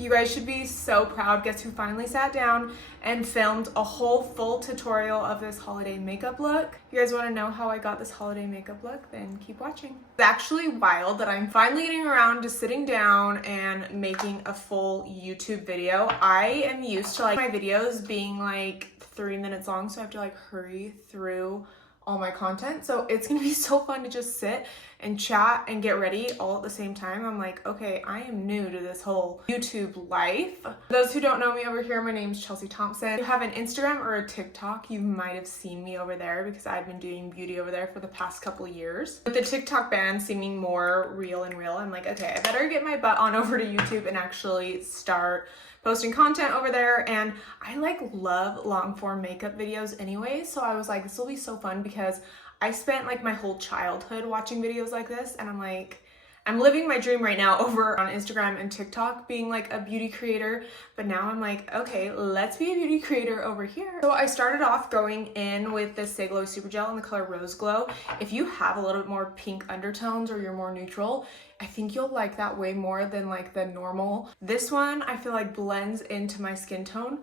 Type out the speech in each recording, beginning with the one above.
You guys should be so proud. Guess who finally sat down and filmed a whole full tutorial of this holiday makeup look? You guys want to know how I got this holiday makeup look? Then keep watching. It's actually wild that I'm finally getting around to sitting down and making a full YouTube video. I am used to like my videos being like 3 minutes long, so I have to like hurry through all my content. So it's gonna be so fun to just sit and chat and get ready all at the same time. I'm like, okay, I am new to this whole YouTube life. For those who don't know me over here, my name's Chelsea Thompson. If you have an Instagram or a TikTok, you might have seen me over there because I've been doing beauty over there for the past couple of years. With the TikTok ban seeming more real and real, I'm like, okay, I better get my butt on over to YouTube and actually start posting content over there. And I like love long form makeup videos anyway, so I was like, this will be so fun because I spent like my whole childhood watching videos like this, and I'm like, I'm living my dream right now over on Instagram and TikTok being like a beauty creator, but now I'm like, okay, let's be a beauty creator over here. So I started off going in with this Stay Glowy Super Gel in the color Rose Glow. If you have a little bit more pink undertones or you're more neutral, I think you'll like that way more than like the normal. This one I feel like blends into my skin tone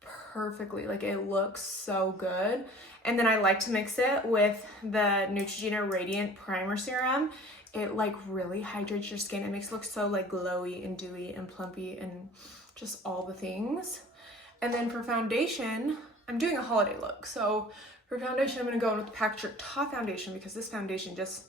perfectly. Like it looks so good. And then I like to mix it with the Neutrogena Radiant Primer Serum. It like really hydrates your skin. It makes it look so like glowy and dewy and plumpy and just all the things. And then for foundation, I'm doing a holiday look. So for foundation, I'm gonna go in with the Pack Trick Top Foundation because this foundation just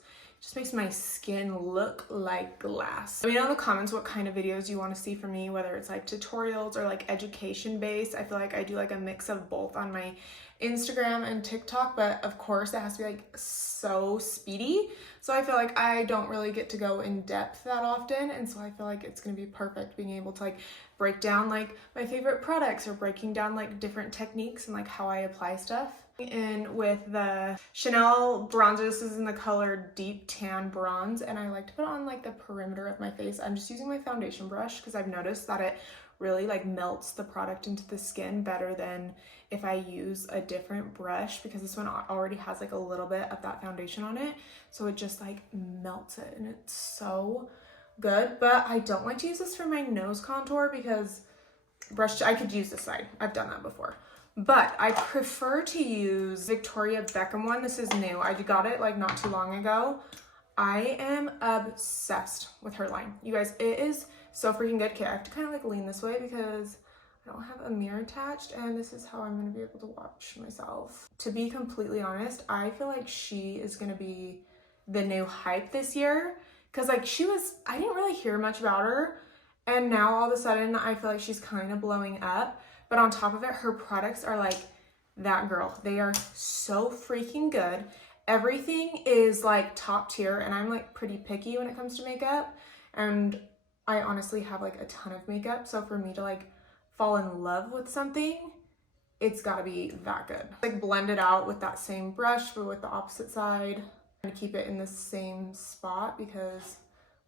makes my skin look like glass. Let me know in the comments what kind of videos you want to see from me, whether it's like tutorials or like education based. I feel like I do like a mix of both on my Instagram and TikTok, but of course it has to be like so speedy. So I feel like I don't really get to go in depth that often. And so I feel like it's going to be perfect being able to like break down like my favorite products or breaking down like different techniques and like how I apply stuff. In with the Chanel bronzer. This is in the color Deep Tan Bronze, and I like to put it on like the perimeter of my face. I'm just using my foundation brush because I've noticed that it really like melts the product into the skin better than if I use a different brush, because this one already has like a little bit of that foundation on it, so it just like melts it and it's so good. But I don't like to use this for my nose contour because I could use this side. I've done that before. But I prefer to use Victoria Beckham one. This is new. I got it like not too long ago. I am obsessed with her line. You guys, it is so freaking good. Okay, I have to kind of like lean this way because I don't have a mirror attached, and this is how I'm going to be able to watch myself. To be completely honest, I feel like she is going to be the new hype this year because like I didn't really hear much about her, and now all of a sudden I feel like she's kind of blowing up. But on top of it, her products are like that girl. They are so freaking good. Everything is like top tier, and I'm like pretty picky when it comes to makeup. And I honestly have like a ton of makeup. So for me to like fall in love with something, it's gotta be that good. Like blend it out with that same brush, but with the opposite side. And keep it in the same spot because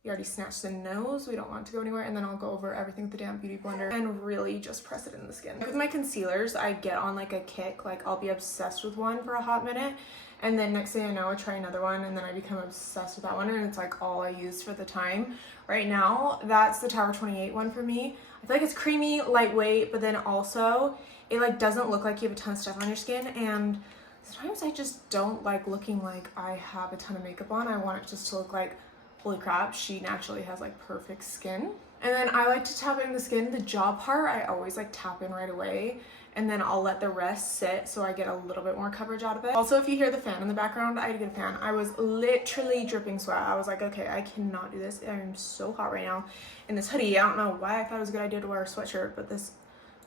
we already snatched the nose. We don't want it to go anywhere. And then I'll go over everything with the damp beauty blender and really just press it in the skin. With my concealers, I get on like a kick. Like I'll be obsessed with one for a hot minute, and then next thing I know, I try another one, and then I become obsessed with that one, and it's like all I use for the time. Right now, that's the Tower 28 one for me. I feel like it's creamy, lightweight, but then also it like doesn't look like you have a ton of stuff on your skin, and sometimes I just don't like looking like I have a ton of makeup on. I want it just to look like, holy crap, she naturally has like perfect skin. And then I like to tap in the skin. The jaw part, I always like tap in right away, and then I'll let the rest sit so I get a little bit more coverage out of it. Also, if you hear the fan in the background, I get a fan. I was literally dripping sweat. I was like, okay, I cannot do this. I'm so hot right now in this hoodie. I don't know why I thought it was a good idea to wear a sweatshirt, but this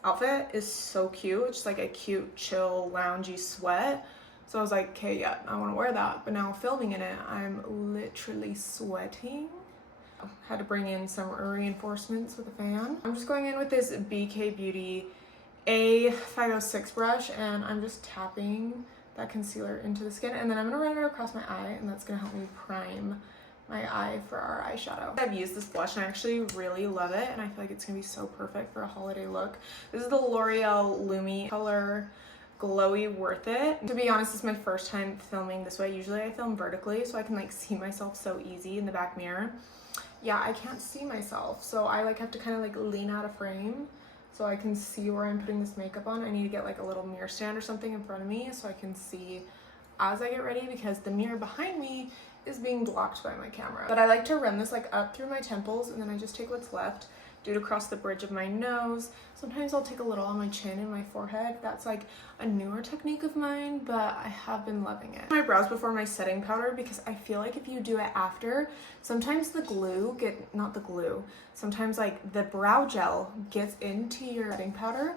outfit is so cute. It's just like a cute, chill, loungy sweat. So I was like, okay, yeah, I want to wear that. But now filming in it, I'm literally sweating. Had to bring in some reinforcements with a fan. I'm just going in with this BK Beauty A506 brush, and I'm just tapping that concealer into the skin, and then I'm gonna run it across my eye, and that's gonna help me prime my eye for our eyeshadow. I've used this blush and I actually really love it, and I feel like it's gonna be so perfect for a holiday look. This is the L'Oreal Lumi color Glowy Worth It. To be honest, this is my first time filming this way. Usually I film vertically so I can like see myself so easy in the back mirror. yeah, I can't see myself. So I like have to kind of like lean out of frame so I can see where I'm putting this makeup on. I need to get like a little mirror stand or something in front of me so I can see as I get ready, because the mirror behind me is being blocked by my camera. But I like to run this like up through my temples, and then I just take what's left, do it across the bridge of my nose. Sometimes I'll take a little on my chin and my forehead. That's like a newer technique of mine, but I have been loving it. My brows before my setting powder, because I feel like if you do it after, sometimes sometimes like the brow gel gets into your setting powder,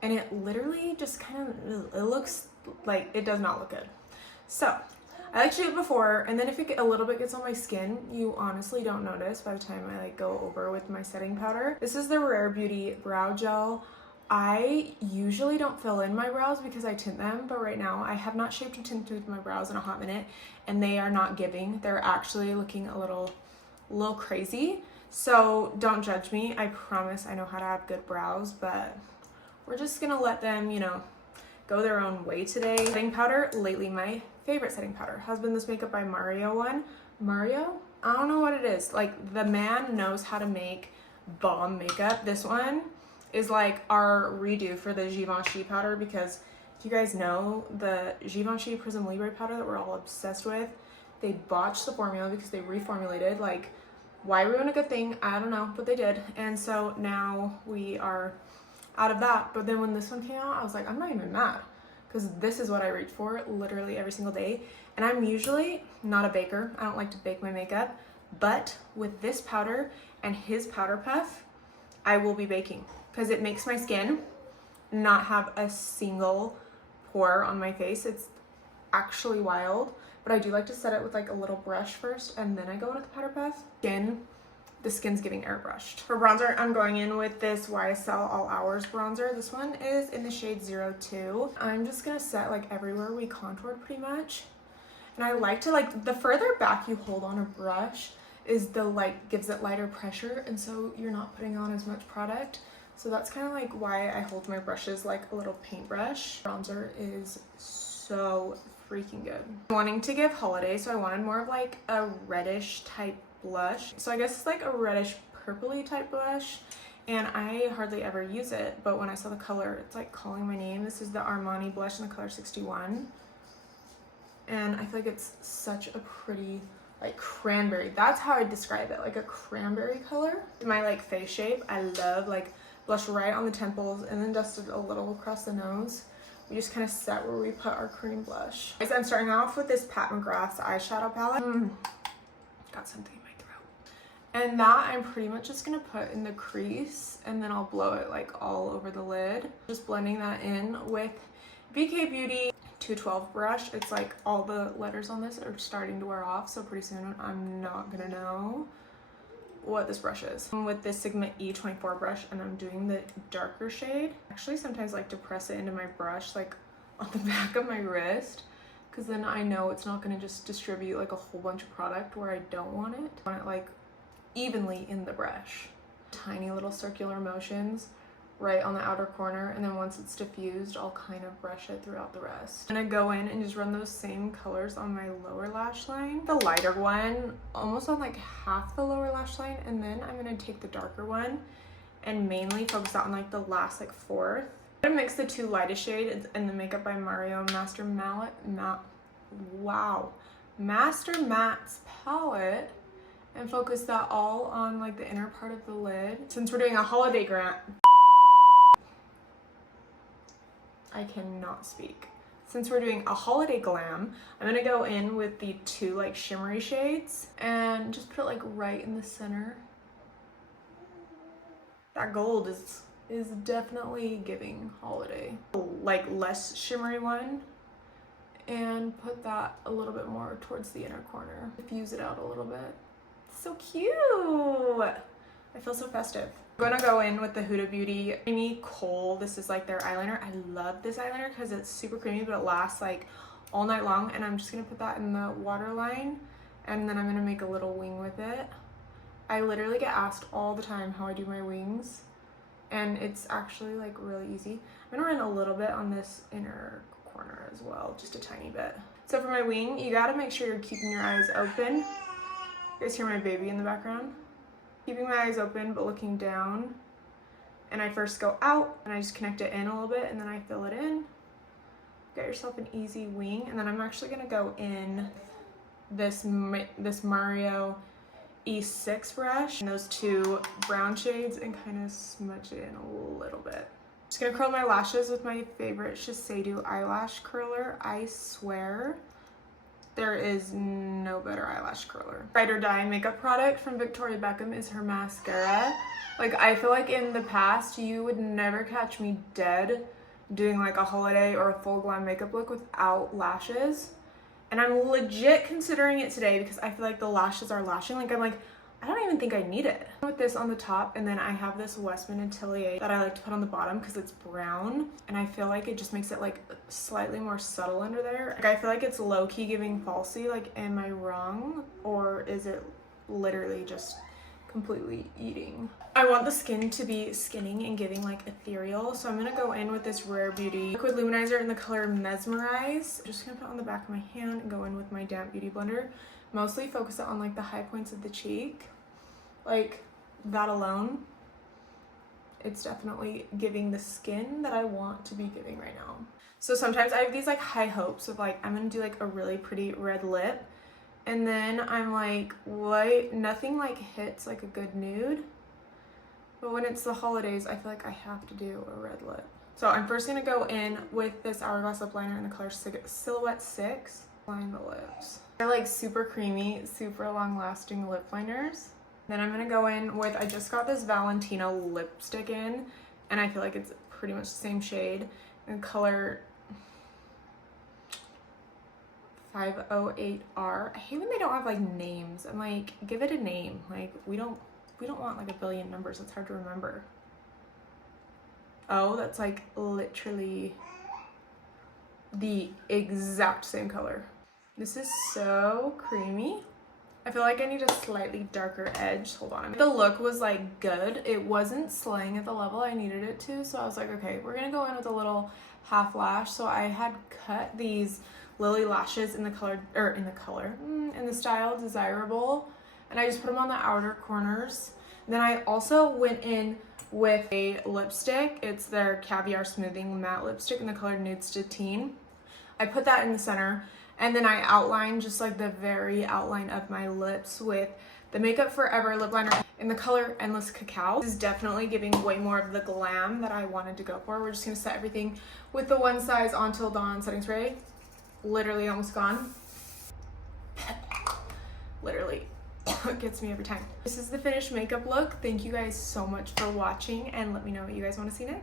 and it literally just kind of, it looks like, it does not look good. So I like to do it before, and then if a little bit gets on my skin, you honestly don't notice by the time I like go over with my setting powder. This is the Rare Beauty brow gel. I usually don't fill in my brows because I tint them, but right now I have not shaped or tinted my brows in a hot minute, and they are not giving. They're actually looking a little crazy. So don't judge me. I promise I know how to have good brows, but we're just gonna let them, you know, go their own way today. Setting powder, lately my favorite setting powder has been this Makeup by Mario one. Mario? I don't know what it is. Like, the man knows how to make bomb makeup. This one is like our redo for the Givenchy powder, because you guys know the Givenchy Prism Libre powder that we're all obsessed with, they botched the formula because they reformulated. Like, why ruin a good thing? I don't know, but they did. And so now we are out of that. But then when this one came out, I was like, I'm not even mad, because this is what I reach for literally every single day. And I'm usually not a baker. I don't like to bake my makeup, but with this powder and his powder puff, I will be baking, because it makes my skin not have a single pore on my face. It's actually wild. But I do like to set it with like a little brush first, and then I go in with the powder puff. The skin's getting airbrushed. For bronzer, I'm going in with this YSL All Hours bronzer. This one is in the shade 02. I'm just gonna set like everywhere we contoured pretty much. And I like to, like, the further back you hold on a brush is the like gives it lighter pressure, and so you're not putting on as much product. So that's kind of like why I hold my brushes like a little paintbrush. Bronzer is so freaking good. Wanting to give holiday, so I wanted more of like a reddish type blush. So I guess it's like a reddish purpley type blush, and I hardly ever use it, but when I saw the color, it's like calling my name. This is the Armani blush in the color 61, and I feel like it's such a pretty like cranberry. That's how I describe it, like a cranberry color. My like face shape, I love like blush right on the temples and then dusted a little across the nose. We just kind of set where we put our cream blush. So I'm starting off with this Pat McGrath's eyeshadow palette. Got something in my throat. And that I'm pretty much just gonna put in the crease, and then I'll blow it like all over the lid. Just blending that in with BK Beauty 212 brush. It's like all the letters on this are starting to wear off, so pretty soon I'm not gonna know what this brush is. I'm with this Sigma E24 brush, and I'm doing the darker shade. I actually sometimes like to press it into my brush like on the back of my wrist, because then I know it's not going to just distribute like a whole bunch of product where I don't want it. I want it like evenly in the brush. Tiny little circular motions right on the outer corner, and then once it's diffused, I'll kind of brush it throughout the rest. I'm gonna go in and just run those same colors on my lower lash line. The lighter one almost on like half the lower lash line, and then I'm gonna take the darker one and mainly focus on like the last like fourth. I'm gonna mix the two lightest shades in the Makeup by Mario Master Matte's palette, and focus that all on like the inner part of the lid. Since we're doing a holiday grant, I cannot speak. Since we're doing a holiday glam, I'm gonna go in with the two like shimmery shades and just put it like right in the center. That gold is definitely giving holiday. Like less shimmery one, and put that a little bit more towards the inner corner. Diffuse it out a little bit. So cute! I feel so festive. I'm gonna go in with the Huda Beauty Creamy Kohl. This is like their eyeliner. I love this eyeliner because it's super creamy, but it lasts like all night long. And I'm just gonna put that in the waterline, and then I'm gonna make a little wing with it. I literally get asked all the time how I do my wings, and it's actually like really easy. I'm gonna run a little bit on this inner corner as well, just a tiny bit. So for my wing, you gotta make sure you're keeping your eyes open. You guys hear my baby in the background? Keeping my eyes open but looking down. And I first go out and I just connect it in a little bit and then I fill it in. Get yourself an easy wing. And then I'm actually gonna go in this Mario E6 brush and those two brown shades and kind of smudge it in a little bit. Just gonna curl my lashes with my favorite Shiseido eyelash curler. I swear there is no better eyelash curler. Ride or Die makeup product from Victoria Beckham is her mascara. Like, I feel like in the past you would never catch me dead doing like a holiday or a full glam makeup look without lashes. And I'm legit considering it today because I feel like the lashes are lashing. Like, I'm like, I don't even think I need it. With this on the top, and then I have this Westman Atelier that I like to put on the bottom because it's brown. And I feel like it just makes it like slightly more subtle under there. Like, I feel like it's low-key giving falsy. Like, am I wrong? Or is it literally just completely eating? I want the skin to be skinning and giving like ethereal, so I'm gonna go in with this Rare Beauty liquid luminizer in the color Mesmerize. I'm just gonna put it on the back of my hand and go in with my damp beauty blender. Mostly focus it on like the high points of the cheek. Like, that alone, it's definitely giving the skin that I want to be giving right now. So sometimes I have these like high hopes of like, I'm gonna do like a really pretty red lip. And then I'm like, what? Nothing like hits like a good nude. But when it's the holidays, I feel like I have to do a red lip. So I'm first gonna go in with this Hourglass lip liner in the color Silhouette 6. Line the lips. They're like super creamy, super long lasting lip liners. Then I'm gonna go in with, I just got this Valentino lipstick in, and I feel like it's pretty much the same shade in color 508R. I hate when they don't have like names. I'm like, give it a name. Like, we don't want like a billion numbers. It's hard to remember. Oh, that's like literally the exact same color. This is so creamy. I feel like I need a slightly darker edge. Hold on. The look was like good. It wasn't slaying at the level I needed it to. So I was like, okay, we're gonna go in with a little half lash. So I had cut these Lily lashes in the style Desirable. And I just put them on the outer corners. Then I also went in with a lipstick. It's their Caviar Smoothing Matte Lipstick in the color Nude Statine. I put that in the center. And then I outlined just like the very outline of my lips with the Makeup Forever lip liner in the color Endless Cacao. This is definitely giving way more of the glam that I wanted to go for. We're just gonna set everything with the One Size On Till Dawn setting spray. Literally almost gone. Literally. It gets me every time. This is the finished makeup look. Thank you guys so much for watching, and let me know what you guys want to see next.